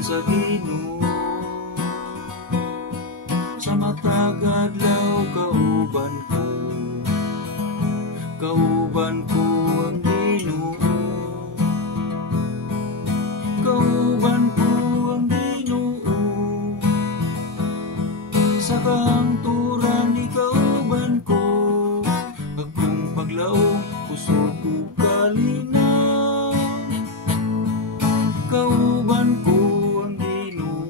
kauban sa Ginoo, sa matag adlaw kauban ko ang Ginoo, kauban ko ang Ginoo, sa kahangturan di kauban ko, akong paglaom kusog ug kalinaw, kauban ko ang Ginoo,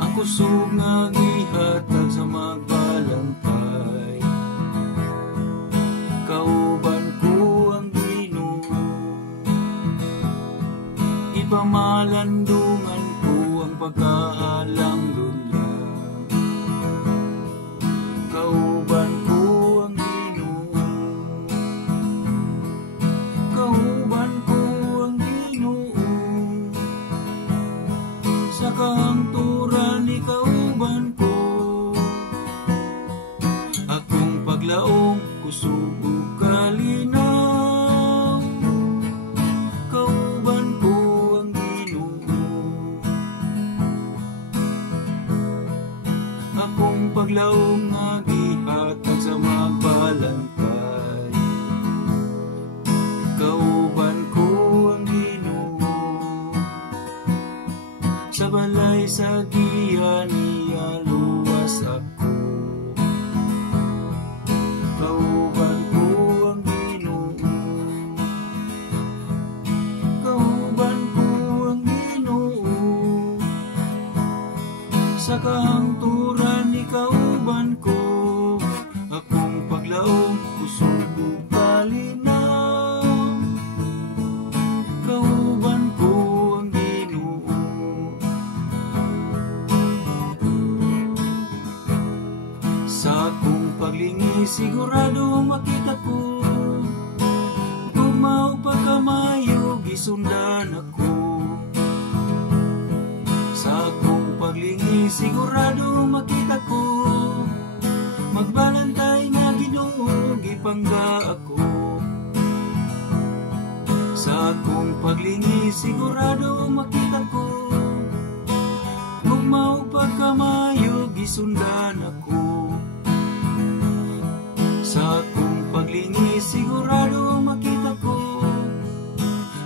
ang kusog nga gihatag sa magbalantay, kauban ko ang Ginoo, ipamalandungan ko ang pagkaalang lunya, kauban ko ang Ginoo, kauban ko ang Ginoo, sa kahangturan ni kauban ko, akong paglaong kusog ug kalinaw, kauban ko ang Ginoo, akong paglaong nga gihatag sa magbalantay, kauban ko ang Ginoo, sa balay sa giya niya luwas ako, kauban ko ang Ginoo, kauban ko ang Ginoo, sa kahangturan ni kauban ko, akong paglaom kusog ug kalinaw, kauban ko ang Ginoo, sa akong paglingi sigurado makita ko, gumaw pagkamayo gisundan ako, sa akong paglingi sigurado makita ko, magbalantay nga Ginoo gipangga ako, sa akong paglingi sigurado makita ko, gumaw pagkamayo gisundan ako, sa akong paglingi sigurado makita ko,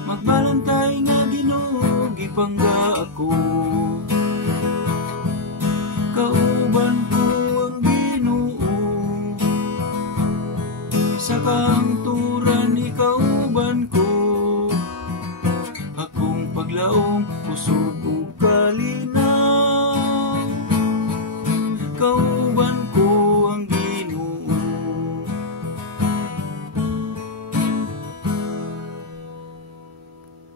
magbalantay nga Ginoo gipangga ako, kauban ko ang Ginoo, sa kahangturan ni kauban ko, akong paglaom kusog